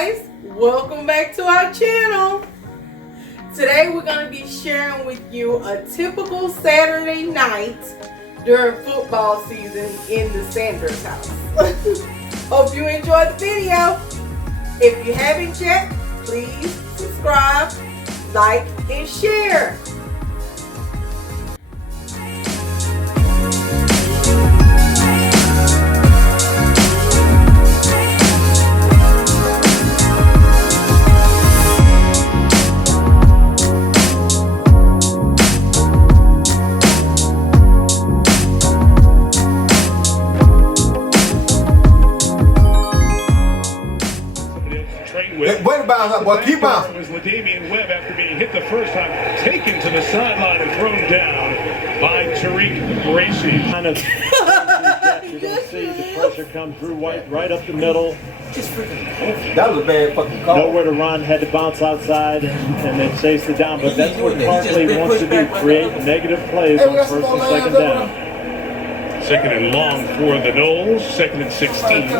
guys, welcome back to our channel. Today we're going to be sharing with you a typical Saturday night during football season in the Sanders house. Hope you enjoyed the video. If you haven't yet, please subscribe, like, and share. What about her? Well, keep on. It was LaDamian Webb after being hit the first time, taken to the sideline and thrown down by Tariq Gracie. Kind of, you're going to see the pressure come through right up the middle. That was a bad fucking call. Nowhere to run, had to bounce outside and then chase it down. But that's what Barkley wants to do, create negative plays on first and second down. Second and long for the Noles, second and 16.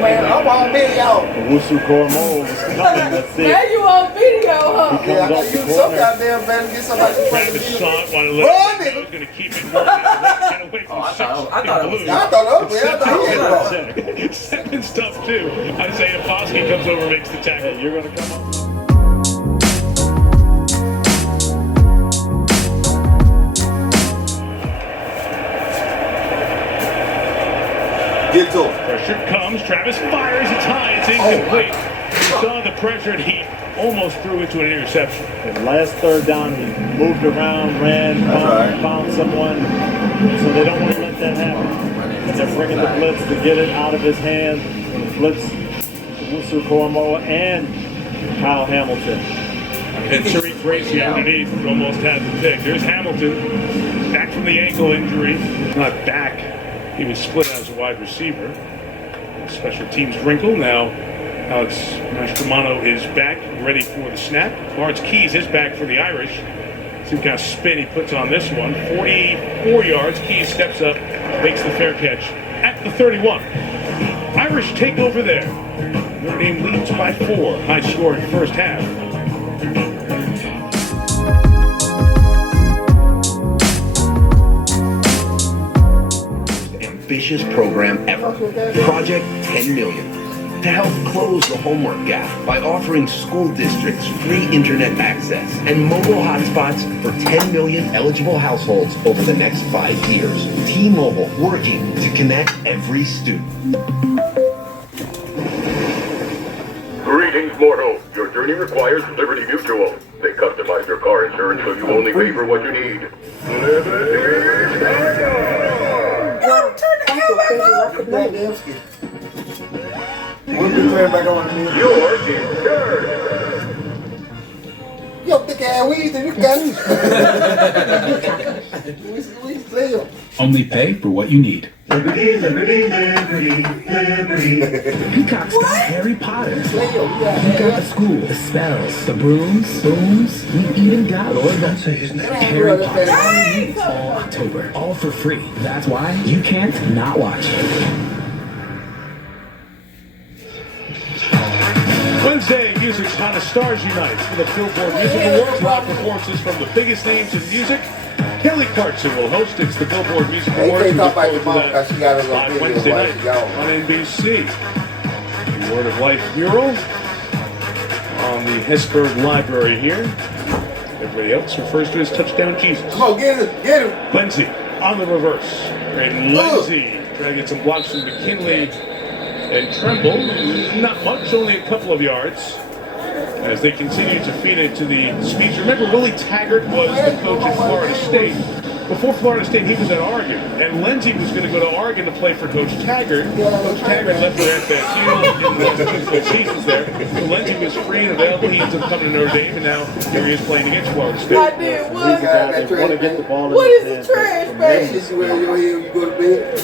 Man, I'm on video. Gooooo Noles is coming. Let's see. Now you on video, huh? Yeah, I gotta use some goddamn man to get somebody to Travis saw it, wanted to let it go. He's going to keep it moving. Get away from I thought it was Second stuff, too. Isaiah Foskey comes over and makes the tackle. You're going to come up. Get to him. Pressure comes. Travis fires. It's high. It's incomplete. He saw the pressure and he almost threw into an interception. And last third down, he moved around, ran, found someone. So they don't want to let that happen. And they're bringing the blitz to get it out of his hand. Blitz Gooooo and Kyle Hamilton. And Tariq Gracie underneath almost had the pick. There's Hamilton back from the ankle injury. Not back. He was split as a wide receiver. Special teams wrinkle. Now Alex Mastromano is back, ready for the snap. Lawrence Keys is back for the Irish. See what kind of spin he puts on this one. 44 yards. Keys steps up, makes the fair catch at the 31. Irish take over there. Notre Dame leads by 4. High score in first half. Ambitious program ever. Project 10 Million. To help close the homework gap by offering school districts free internet access and mobile hotspots for 10 million eligible households over the next 5 years. T-Mobile working to connect every student. Greetings, mortal. Your journey requires Liberty Mutual. They customize your car insurance so you only pay for what you need. We'll be clear back on the You're insured. Yo, thick ass weed, you can. We sell. Only pay for what you need. Peacock's got Harry Potter. We got the school, the spells, the brooms, booms. We even got Lord, don't say his name. Harry Potter all October, all for free. That's why you can't not watch. Wednesday, music's hottest stars unite for the Billboard Music Awards. Live performances from the biggest names in music. Kelly Clarkson will host. It's the Billboard Music Awards. They talk about your mom because she got a little on video Wednesday while night she gone. on NBC. The Word of Life mural on the Hesburgh Library here. Everybody else refers to as Touchdown Jesus. Come on, get him, get him. Lindsay on the reverse. And Lindsay trying to get some blocks from McKinley and Tremble. Not much, only a couple of yards. As they continue to feed it to the speeds. Remember, Willie Taggart was the coach at Florida State. Before Florida State, he was at Oregon. And Lindsay was going to go to Oregon to play for Coach Taggart. Coach Taggart left for FSU. Didn't last 2 seasons there. So Lindsay was free and available. He ends up coming to Notre Dame, and now here he is playing against Florida State. I did what? They want to get the ball in What his is the hands. trash bag? This is where you go to bed.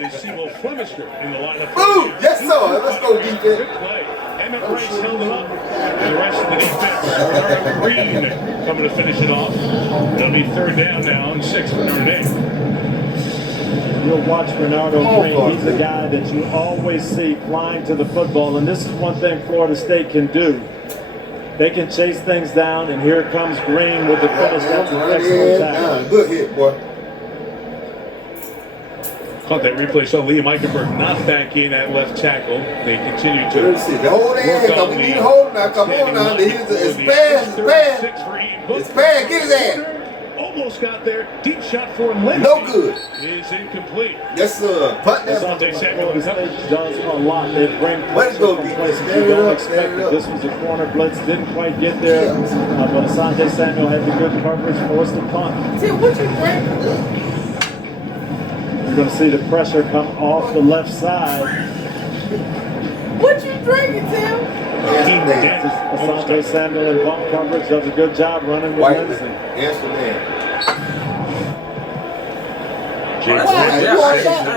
They see Will Flemister in the lineup. Ooh, yes sir. Let's go defense. Good play. Emmett Rice held it up. And the rest of the defense. Bernard Green coming to finish it off. It'll be third down now and 6 for Notre Dame. you'll watch Bernardo Green. He's the guy that you always see flying to the football. And this is one thing Florida State can do. They can chase things down, and here comes Green with the finish. That's an excellent tackle. Good hit, boy. Caught that replay. So Liam Eichenberg not back in at left tackle. They continue to Let's see. The whole hand. We need to hold now. Come on now. It's bad. It's bad. It's bad. Get his ass. Almost got there. Deep shot for Lindsay. No good. Is incomplete. Yes, sir. Punt that. Asante Samuel does a lot. They bring pressure from places you don't expect. This was a corner blitz. Didn't quite get there. But Asante Samuel had the good coverage, forced the punt. Tim, what you bring? You're going to see the pressure come off the left side. What you drinking, Tim? Asante Samuel in bump coverage does a good job running with Lindsay. Answer man. James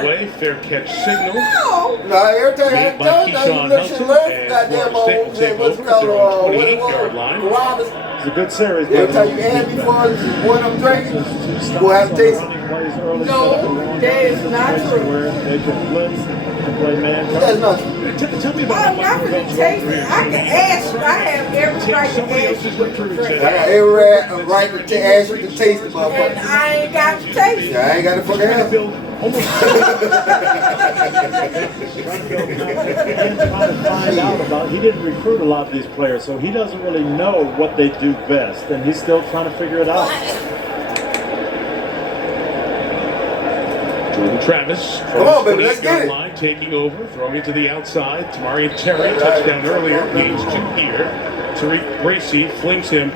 away. Fair catch signal. No. No, every time I Made by told you, Keyshawn you look Nelson, goddamn and old. Florida State will take What's over called at their own 28-yard line. It's a good series. Every time you add me for one I'm drinking, we'll have to taste it. No, that is not true. Where they can blitz and play man That's coverage. not Tell me about I'm not going to taste it. I can ask you. I have every right to somebody ask else's you what you recruiter drink. I got every right to ask you to taste the And motherfucker. I ain't got to taste it. Yeah, I ain't got to fucking trying to ask. build almost Trying to find out about. He didn't recruit a lot of these players, so he doesn't really know what they do best, and he's still trying to figure it out. Jordan Travis from Come on, baby, let's the get it. line, taking over, throwing it to the outside. Tamarian Terry, touchdown earlier, gains 2 here. Tariq Bracy flings him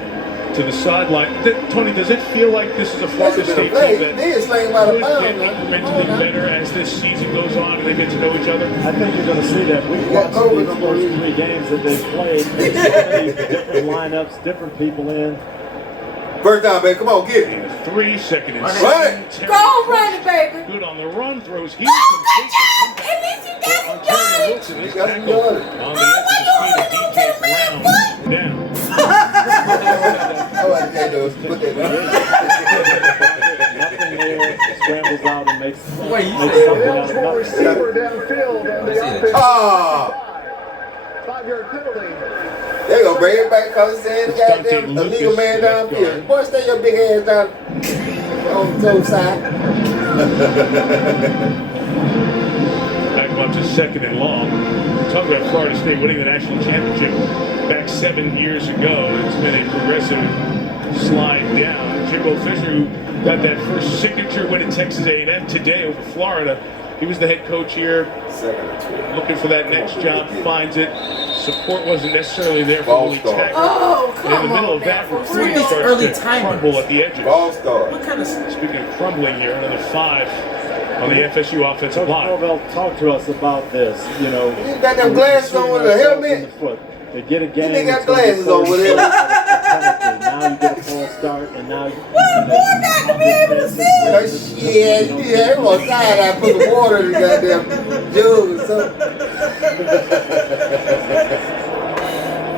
to the sideline. Tony, does it feel like this is a Florida State team that Niggas laying by the could pound, get man. incrementally better as this season goes on and they get to know each other? I think you're going to see that. We've watched these first 3 games that they've played. There's so many different lineups, different people in. First down, baby. Come on, get it. 3, second and Run 7. it. Terry Go run it, baby. good on the run, throws Go, here. good job. At least you got some yardage. Wilson is You got some tackled yardage. on the edge of the speed of DJ Brown. Down. Oh, I can't do it. Put that down. Nothing there, scrambles out and makes something out of nothing. Receiver downfield on the offense. Ah! 5-yard penalty. There you go, bring it back because it's saying goddamn illegal man downfield. Boy, stay your big ass down on the toe side. Back up to second and long. Talk about Florida State winning the national championship back 7 years ago. It's been a progressive slide down. Jimbo Fisher, who got that first signature win at Texas A&M today over Florida. He was the head coach here, looking for that next job, finds it. Support wasn't necessarily there for Willie Taggart. Oh, In come the middle on of that, now. For recruiting real. starts to crumble at the edges. Ball star. Speaking of crumbling here, another 5 on the FSU offensive Coach line. Norvell, talk to us about this. You know, You got them glasses on with a in helmet? the foot. They get a game. nigga got it's gonna be glasses on with him. 30 Now you get a false start, and now you. Well, boy got to be able to see. Oh, shit. Yeah, it was side. I put the water in the goddamn jug or something.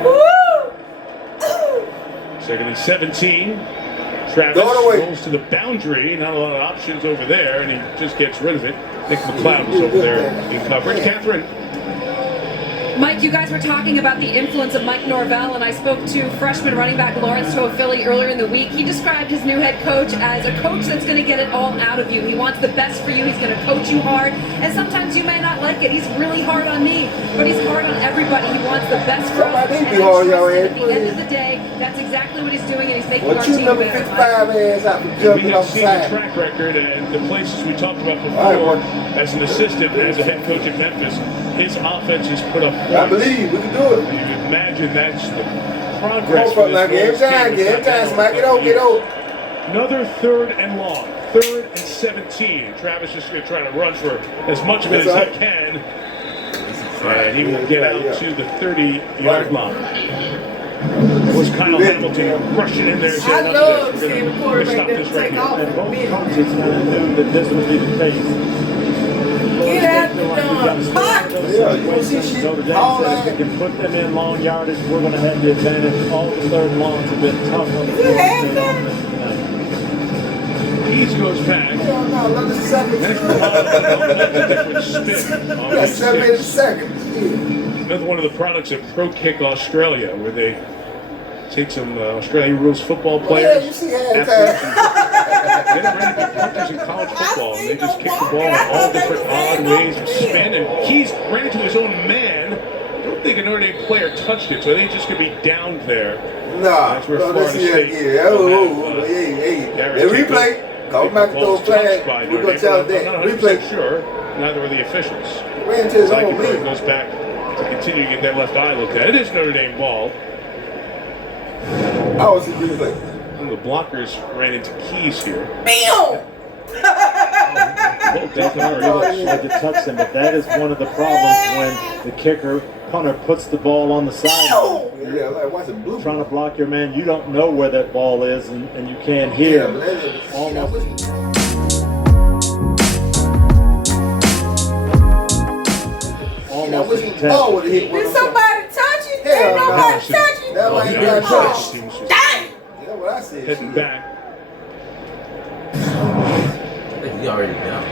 Woo! Second and 17. Travis Going away. rolls to the boundary. Not a lot of options over there, and he just gets rid of it. Nick McLeod was over there in coverage. Catherine. Mike, you guys were talking about the influence of Mike Norvell, and I spoke to freshman running back Lawrence Toafili earlier in the week. He described his new head coach as a coach that's going to get it all out of you. He wants the best for you. He's going to coach you hard, and sometimes you may not like it. He's really hard on me, but he's hard on everybody. He wants the best for us. Somebody And be hard on your at head, the end of the day, that's exactly what he's doing, and he's making Well, our you team number better. 55 ass out for We jumping have off the seen the side. track record and the places we talked about All right, before boy. as an assistant and as a head coach at Memphis. His offense has put up points. I believe we can do it. And you imagine that's the progress. Come on, for like this every time, Noles team. every time, somebody get over, get over. Another 3rd and long. 3rd and 17. Travis just going to try to run for as much of it That's as right. he can. And he will get out to the 30-yard line. It was Kyle Hamilton rushing in there. I love seeing the quarterback that take off. And both coaches kind of knew that this would be the case. Get out the darn pot. Yeah, you want to see shit? Notre Dame All said if that. we can put them in long yardage, we're going to have the advantage. All the 3rd longs have been tough on the Is it Florida State halftime? offense tonight. Keys goes back. Hell no, let the seconds. Next one, a different spin. on That's these 7 sticks. seconds. Yeah. Another one of the products of Pro Kick Australia, where they take some Australian rules football players. Yeah, you see halftime. They don't really be punters in college football, and they just kick the ball in all different odd ways of spin. And Keys ran into his own man. I don't think a Notre Dame player touched it, so I think it's just going to be down there. Nah, That's where no, Florida State. Hey, the replay. Call back to those flags. We're going to tell that. I'm not 100% Replay. sure. Neither are the officials. Ran to his own Zeichenberg man. goes back to continue to get that left eye looked at. It is Notre Dame ball. I was the replay. And the blockers ran into Keys here. Bam! Both Definitely looks like it touched him, but that is one of the problems when the kicker, punter, puts the ball on the side. Yeah, like watch the blue. Trying to block your man, you don't know where that ball is, and you can't hear. Almost. I wish the ball would have hit one Did of them. somebody touch it? Hell Ain't no. nobody touch it. That might the be Irish touched. team was Dang! That's what I said. heading back. I think he already down.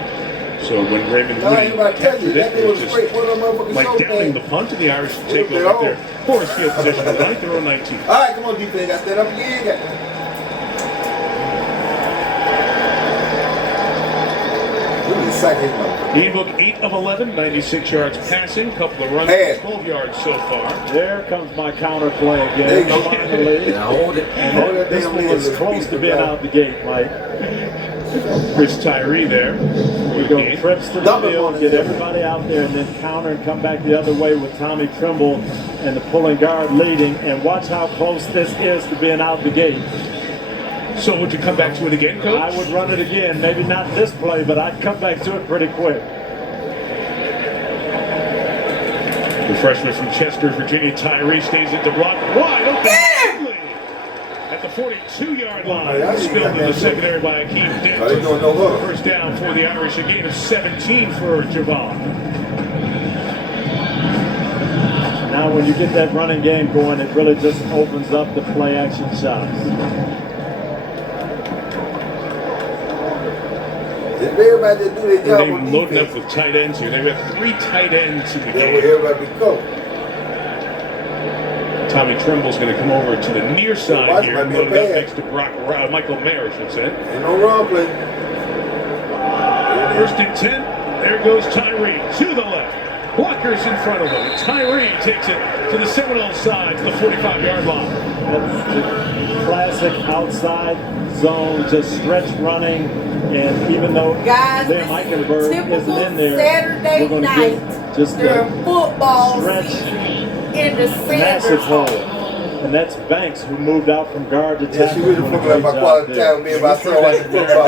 So when Raymond No, I ain't Lee about to tell you. captured That it, thing was just straight. One of them motherfuckers like so downing the bad. punt, and the Irish take They're over on. their poorest field position tonight. They're on 19. All right, come on, defense. Got to stand up again. We need to sack his motherfucker. E-book 8 of 11, 96 yards passing, couple of runs, Hey. 12 yards so far. There comes my counter play There you again. go. Finally. Yeah, hold it. And Hold that this damn one lead. was close to being out the gate, Mike. Chris Tyree there. We go trips to the Double field, on get it. everybody out there, and then counter and come back the other way with Tommy Trimble and the pulling guard leading. And watch how close this is to being out the gate. So would you come back to it again, Coach? I would run it again. Maybe not this play, but I'd come back to it pretty quick. The freshman from Chester, Virginia, Tyree stays at the block. Wide open. At the 42-yard line. Spilled to the secondary by Akeem Dent. Oh, they doing no huddle. First down for the Irish. A gain of 17 for Javon. Now when you get that running game going, it really just opens up the play action shots. If everybody that do their They're job on loading up defense, with tight ends here. They've got 3 tight ends in the that's where game. everybody be coached. Tommy Trimble's going to come over to the near side Watch here. might be a Loaded up bad. next to Michael Mayer, I should say. Ain't no run play. First and 10. There goes Tyree to the left. Blockers in front of him. Tyree takes it to the Seminole side, to the 45-yard line. That's the classic outside zone, just stretch running, and even though Guys, Liam this is Eichenberg typical isn't in there, Saturday we're going to night get just during a football stretch, season in the massive Sanders hole. hole. And that's Banks, who moved out from guard to tackle. Yeah, she really looking like my quality time, me and my son watching football.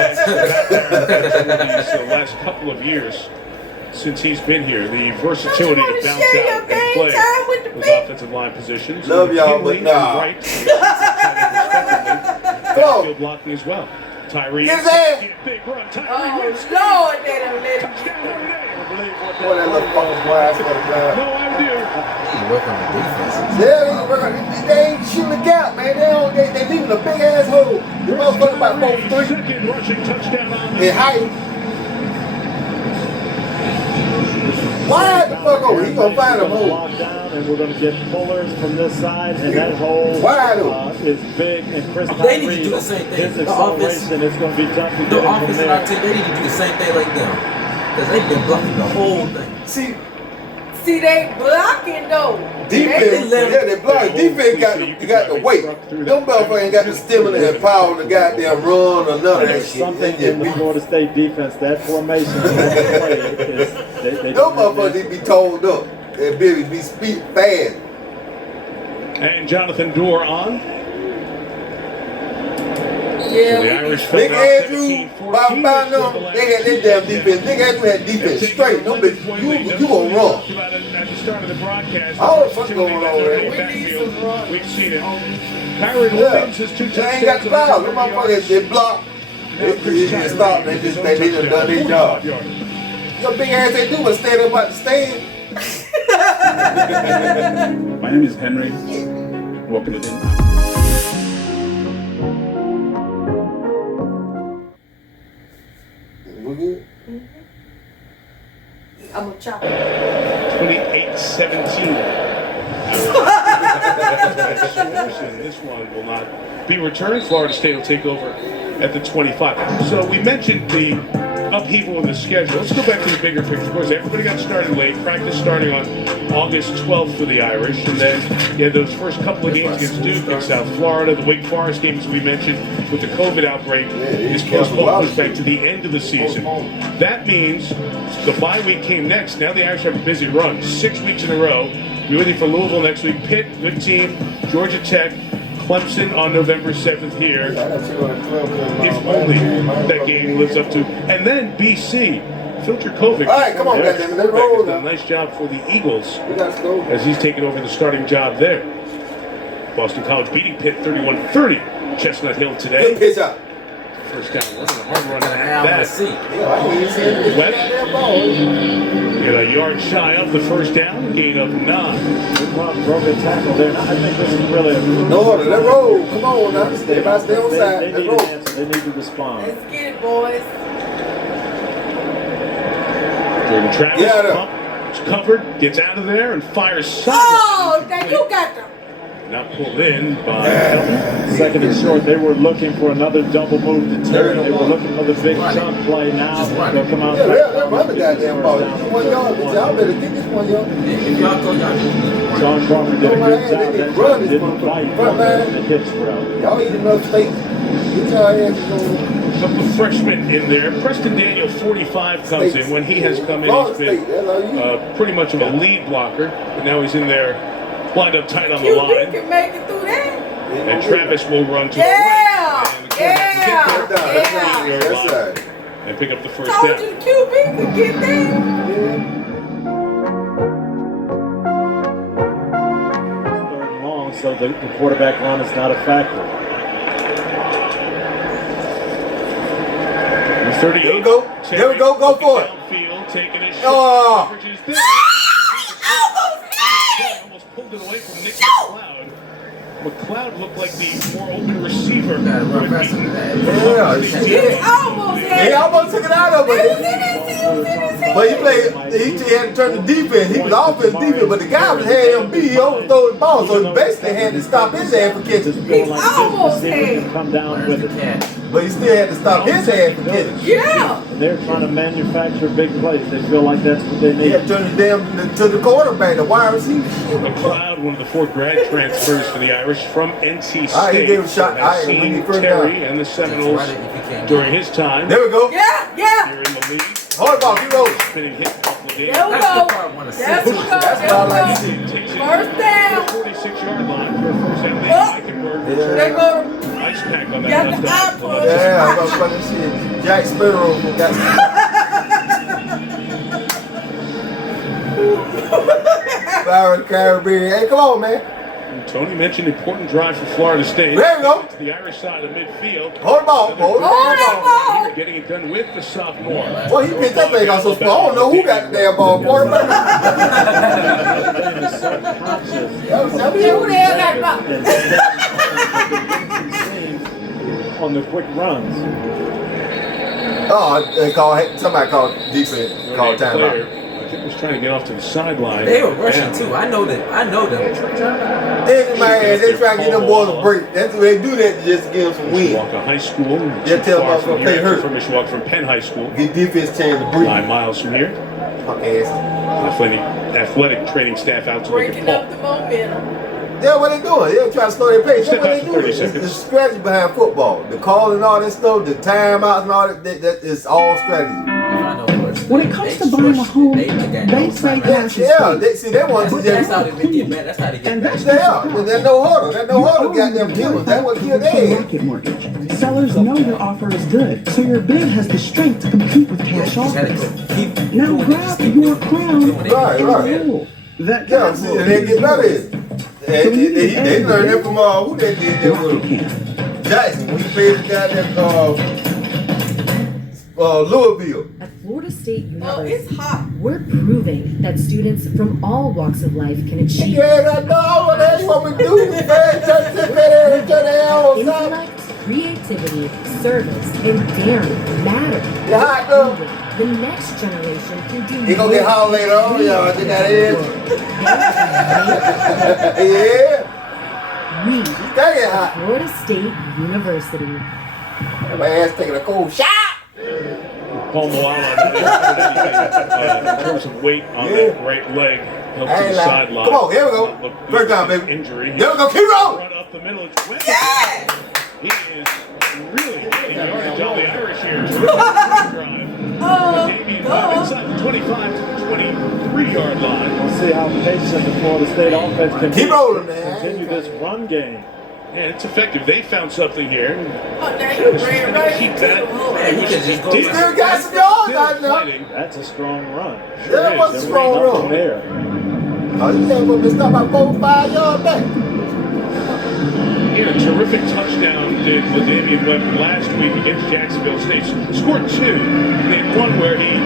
The last couple of years since he's been here, the versatility to bounce share your out and game play time with the with people. offensive line positions. Love y'all, McKinley but nah. and Wright, respectively, backfield blocking as well. Tyree, Get his ass. big run. Oh, Tyree whips. Lord, they done let him Touchdown Notre Dame. Boy, that little fucking wise for the ground. No idea. He work on the defense. They ain't shooting the gap, man. They leaving a big ass hole. The motherfucker about 4'3" Second rushing touchdown on in height. Why the fuck over? He gonna find a hole. Lock down, and we're going to get pullers from this side, and that hole Wide open. is big. And Chris They need to Tyree, do the same thing. his The offense- acceleration, it's going to be tough to get The him from offense and there. our team, they need to do the same thing like them. Because they've been blocking the whole thing. See, they blocking though. Defense, yeah, they block. Defense got the weight. Them motherfuckers ain't got the stamina and power to goddamn run or none of that There's shit. something They in the just beat. Florida State defense, that formation, that play is, they Them don't have motherfuckers that. need to be told up. They be speed fast. And Jonathan Dorr on. So the Yeah, Irish fell Big down Andrew, 17-14. Bob them, they had their damn defense. Big Andrew had defense straight. Them bitch, you gonna run. At the start of the broadcast, I don't know what's going on there. We need some runs. We've seen it. Kyron Yeah, Williams has 2 they ain't got touchdowns. the power. Them motherfuckers, they block. They just stop. They done done their job. Your big ass ain't do but stand up at the stand. My name is Henry. Welcome to I'm gonna chop. 28-17. This one will not be returned. Florida State will take over at the 25. So we mentioned the upheaval in the schedule. Let's go back to the bigger picture. Of course, everybody got started late. Practice starting on August 12th for the Irish. And then you had those first couple of games against Duke in South Florida. The Wake Forest games we mentioned with the COVID outbreak is postponed pushed back to the end of the season. That means the bye week came next. Now the Irish have a busy run. 6 weeks in a row. We're waiting for Louisville next week. Pitt, good team. Georgia Tech. Clemson on November 7th here. If only that game lives up to. And then BC, Filter Kovic. All right, come on, guys. Has done a nice job for the Eagles as he's taken over the starting job there. Boston College beating Pitt 31-30. Chestnut Hill today. Good pitch up. First down, wasn't a hard run at that. West. Get a yard shy of the first down, gain of 9. Broken tackle there. I think this is really no order. Let's roll. Come on now. Stay on side. They need an answer. They need to respond. Let's get it, boys. Jordan Travis is covered, gets out of there and fires sideline. Oh, now you got them. Not pulled in by Second and short. They were looking for another double move to Terry. They were looking for the big chunk play now. They'll come out. They'll run the goddamn ball. 1 yard. Y'all better get this 1 yard. John Crawford did a good job. That time didn't fight from the hitch route. Y'all eat enough steak. Get your asses on. a couple of freshmen in there. Preston Daniel, 45, comes in. When he has come in, he's been pretty much of a lead blocker. But now he's in there, lined up tight on the line. Can make it through that. And Travis will run to the right. And pick up the first down. Told you the QB could get there. So the quarterback run is not a factor. He's 38. There we go. There we go. Go for it. Downfield, taking a shot. Oh. Almost pulled it away from Nick McLeod. McLeod looked like the more open receiver. He almost took it out of him. But he played. He had to turn the defense. He was offense defense, but the guy was had him beat. He overthrew the ball, so he basically had to stop his ass for catching. He almost had. Come down with it. But he still had to stop his ass for catching. Yeah. They're trying to manufacture big plays. They feel like that's what they need. He had to turn it down to the quarterback, the wide receiver. McLeod, one of the 4 grad transfers for the Irish from NC State. He gave a shot. I've seen Terry and the Seminoles during his time. There we go. Yeah. Here in the league. Hold the ball. Keep rolling. Spinning hit a couple of games. There we go. That's what I like to see. First down. 46-yard line for a first down. They go. Ice pack on that Got left the eye. iPod. Yeah, I'm gonna fucking shit. Jack Sparrow got. Flower of the Caribbean. Hey, come on, man. Tony mentioned important drive for Florida State. There we go. To the Irish side of midfield. Hold the ball. Hold the ball. Getting it done with the sophomore. Boy, he picked that thing out so small. I don't know who got the damn ball. Quarterback. On the quick runs. Oh, somebody called defense. Called timeout. Was trying to get off to the sideline. They were rushing too. I know them. They try to get them boys a break. That's what they do that just to give them some win. Mishawaka High School. Just tell them I'm going to play hurt. From Mishawaka from Penn High School. Get defense chance to breathe. 9 miles from here. Athletic training staff out to breaking up the momentum. Yeah, what they doing? They're trying to slow their pace. That's what they doing. It's the strategy behind football. The call and all that stuff, the timeouts and all that is all strategy. When it comes to buying a home, they say cash is free. They want to that's how they get mad. That's how they get mad. There's no huddle. There's no huddle. Goddamn killers. That's what killed their market mortgage. Sellers know your offer is good, so your bid has the strength to compete with cash offers. Now grab your crown and rule. That they get better. They learned that from who they did that with Jackson. When he paid the guy that Louisville. At Florida State University, it's hot. We're proving that students from all walks of life can achieve I know what they want me to do. intellect, creativity, service, and daring matter. the next generation can do He gonna get hauled later on, y'all. Think that is? Yeah. We Get hot. Florida State University. My ass taking a cold shot. Paul Moala in terms of weight on that right leg, held to the sideline. Come on, here we go. First down, baby. Injury. There we go. Keep rolling. Run up the middle. Yeah! He is really getting yardage on the Irish here. Inside the 25 to the 23-yard line. We'll see how patient the Florida State offense can keep rolling, man. Continue this run game. Yeah, it's effective. They found something here. Oh, now you ran right Keep into that. the hole. Man, you can just go. He still got some yards out there. That's a strong run. Yeah, that was a strong run. There. Oh, you think we'll be stopped by 4-5 yards back? Yeah, a terrific touchdown did LaDavian Webb last week against Jacksonville State. Scored 2. They had one where he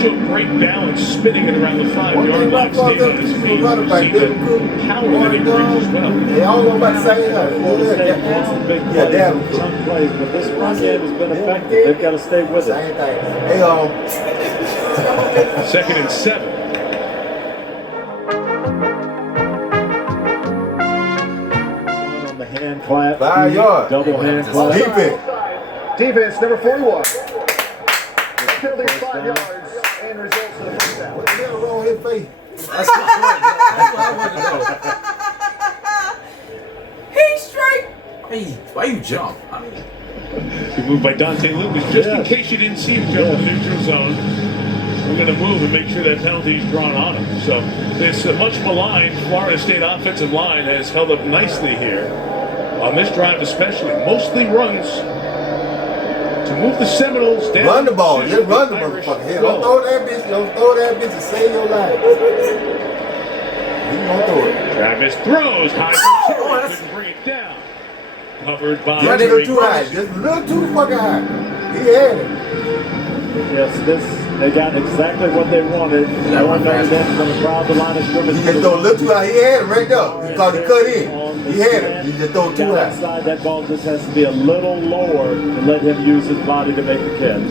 showed great balance, spinning it around the 5-yard line, stayed on his feet. See the power that he brings as well. Yeah, I don't know about to say that. Yeah, damn. Tough plays, but this run game has been effective. They've got to stay with it. Same thing. Hey, 2nd and 7. Hand clap. 5 yards. Double hand clap. Defense number 41. Penalty 5 yards and results in a first down. What the hell wrong with his face? That's what I wanted to know. He's straight. Hey, why you jump? He moved by Dante Lucas. Just in case you didn't see him jump in the neutral zone, we're going to move and make sure that penalty is drawn on him. So this much maligned Florida State offensive line has held up nicely here on this drive, especially. Mostly runs to move the Seminoles down. Run the ball. Just run the motherfucker. Here, don't throw that bitch. Don't throw that bitch to save your life. You don't throw it. Travis throws high. Couldn't bring it down. Covered by just a little too high. Just a little too fucking high. He had it. Yes, they got exactly what they wanted. Going down from the crowd, the line of scrimmage. He just throw a little too high. He had it right there. Because he cut in. He had it. He just throw too high. Outside, that ball just has to be a little lower to let him use his body to make the catch.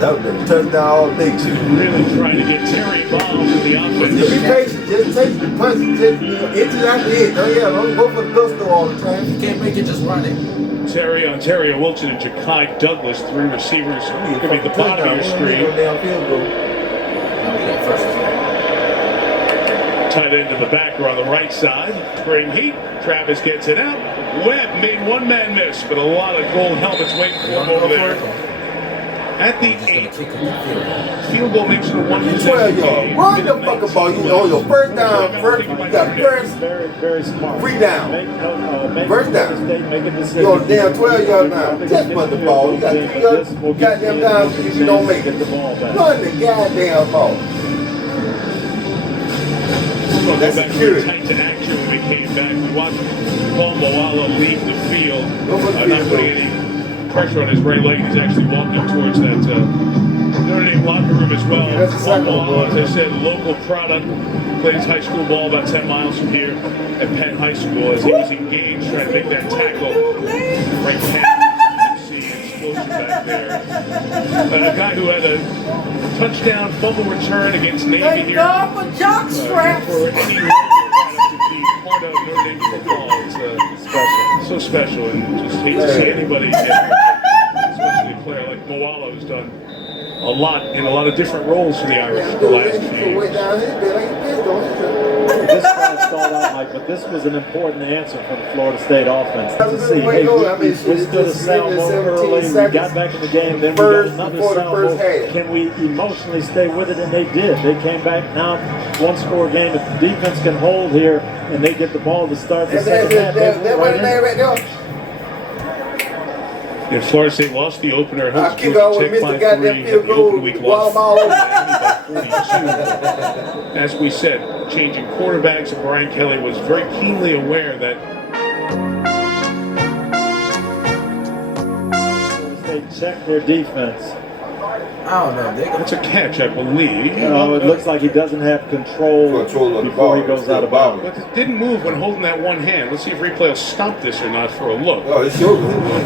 That was a touchdown all day. Really trying to get Terry involved in the offense. Just be patient. Just take the punch. Just inches after it. Don't go for the gusto all the time. You can't make it just run it. Terry, Ontario Wilson, and Ja'Kai Douglas, 3 receivers. Could be the bottom of your screen. Tight end to the backer on the right side. Spring heat. Travis gets it out. Webb made one man miss, but a lot of gold helmets waiting for him over there. At the 8, field goal makes it a 1-12 yard. Run the fucking ball. You know your first down. You got first. Very smart. Free down. First down. You're on damn 12 yard now. Just run the ball. You got 3 goddamn downs if you don't make it. Run the goddamn ball. That's security. Tight to action when we came back. We watched Paul Moala leave the field. Not putting any pressure on his right leg. He's actually walking towards that Notre Dame locker room as well. Paul Moala, as I said, local product. Plays high school ball about 10 miles from here at Penn High School as he was engaged trying to make that tackle. Right hand. You see explosion back there. A guy who had a touchdown fumble return against Navy Thank here. God for jock straps. For any product to be part of Notre Dame football, it's special. So special, and just hate to see anybody get, especially a player like Moala, who's done a lot in a lot of different roles for the Irish the last few years. This guy stalled out, Mike, but this was an important answer for the Florida State offense. To see, hey, we stood a salvo early, we got back in the game, then we got another salvo. Can we emotionally stay with it? And they did. They came back now, 1-score game. If the defense can hold here and they get the ball to start the second half, If Florida State lost the opener, I kick out with Mr. Goddamn field goal. Week lost by 42. As we said, changing quarterbacks, and Brian Kelly was very keenly aware that they check their defense. I don't know. That's a catch, I believe. It looks like he doesn't have control before he goes out of bounds. But it didn't move when holding that one hand. Let's see if replay will stop this or not for a look. Oh, it showed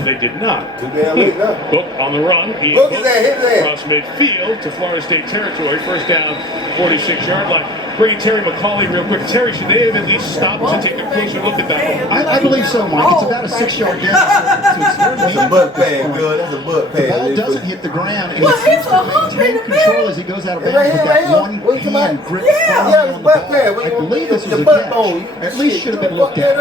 They did not. Too damn late now. Book on the run. Book is there, hit there. Across midfield to Florida State territory. First down, 46-yard line. Bringing Terry McCauley real quick. Terry, should they have at least stopped to take a closer look at that? I believe so, Mike. It's about a 6-yard deficit. That's a butt pad, good. That's a butt pad. The ball doesn't hit the ground, and Well, it's it's a hump in the control as he goes out of bounds with that one hand grip firmly Yeah, it's on the butt ball. pad. I believe this was The a butt catch. bone. At least should have been looked at.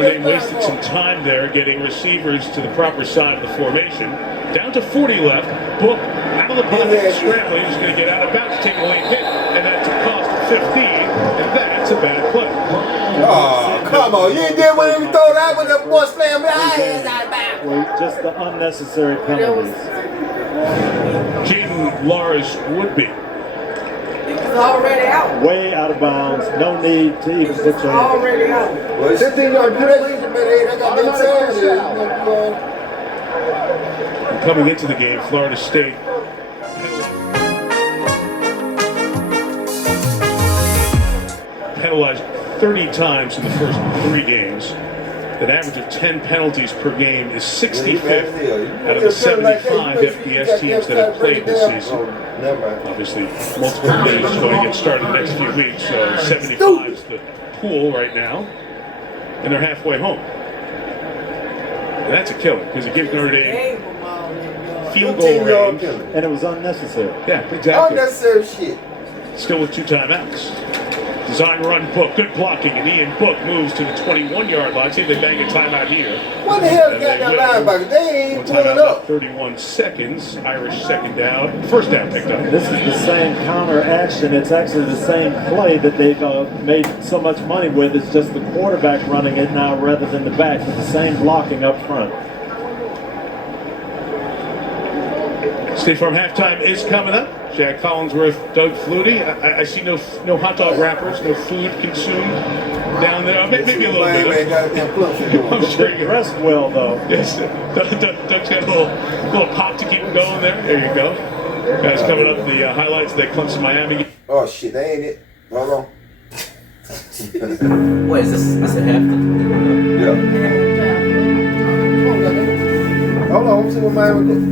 They wasted some time there getting receivers to the proper side of the formation. Down to 40 left. Book out of the pocket, scrambling. He's going to get out of bounds, take a late hit, and that's a cost of 15. And that's a bad play. Oh, come on. You ain't did whatever you throw that when the boy slammed me. Just the unnecessary penalties. Jaden Lars would be. He was already out. Way out of bounds. No need to even put your hand. Already out. Well, it's 15-yard penalty. I got that Coming into the game, Florida State penalized 30 times in the first 3 games. An average of 10 penalties per game is 65th out of the 75 FBS teams that have played this season. Obviously, multiple games going to get started in the next few weeks, so 75 is the pool right now, and they're halfway home. And that's a killer because it gives Notre Dame field goal range, and it was unnecessary. Yeah, exactly. Unnecessary shit. Still with 2 timeouts. Design run Book, good blocking, and Ian Book moves to the 21-yard line. See if they bang a timeout here. What the hell got that linebacker? They ain't pulling Timeout up. about 31 seconds. Irish second down. First down picked up. This is the same counter action. It's actually the same play that they've made so much money with. It's just the quarterback running it now rather than the back. It's the same blocking up front. State Farm halftime is coming up. Jack Collinsworth, Doug Flutie. I see no hot dog wrappers, no food consumed down there. Maybe a little bit. I'm sure you're dressed well, though. Yes, Doug's got a little pop to keep him going there. There you go. Guys, coming up, the highlights of that Clemson Miami. Oh shit, that ain't it. Hold on. Wait, is this a halftime? Yeah. Hold on, let me see what Miami did.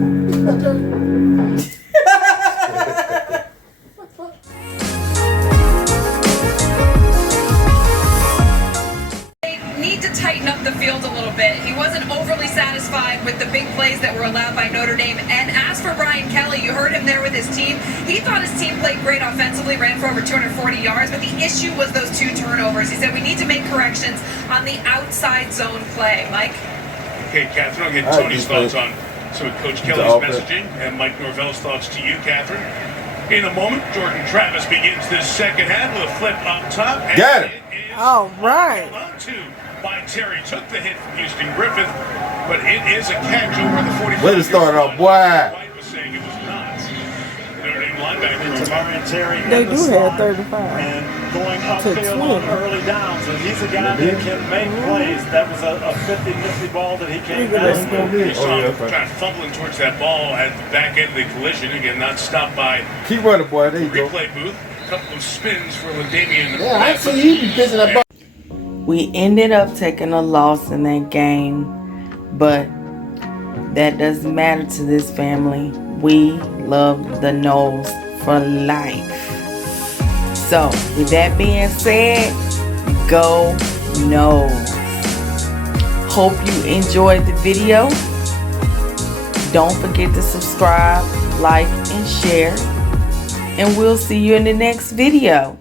Tighten up the field a little bit. He wasn't overly satisfied with the big plays that were allowed by Notre Dame. And as for Brian Kelly, you heard him there with his team. He thought his team played great offensively, ran for over 240 yards, but the issue was those 2 turnovers. He said we need to make corrections on the outside zone play. Mike? Okay, Catherine, I'll get Tony's thoughts on some of Coach Kelly's messaging and Mike Norvell's thoughts to you, Catherine. In a moment, Jordan Travis begins this second half with a flip up top. Got it. All right. By Terry, took the hit from Houston Griffith, but it is a catch over the 45. Way to start off, boy. White was saying it was not. Notre Dame linebacker. Terry They do have 35. And going upfield on early downs, and he's a guy that can make plays. That was a 50-50 ball that he came down. You saw him kind of fumbling towards that ball at the back end of the collision. Again, not stopped by Keep running, boy. There you go. replay booth. A couple of spins for Lindamian. Yeah, I see you be pissing that ball. We ended up taking a loss in that game, but that doesn't matter to this family. We love the Noles for life. So, with that being said, go Noles. Hope you enjoyed the video. Don't forget to subscribe, like, and share. And we'll see you in the next video.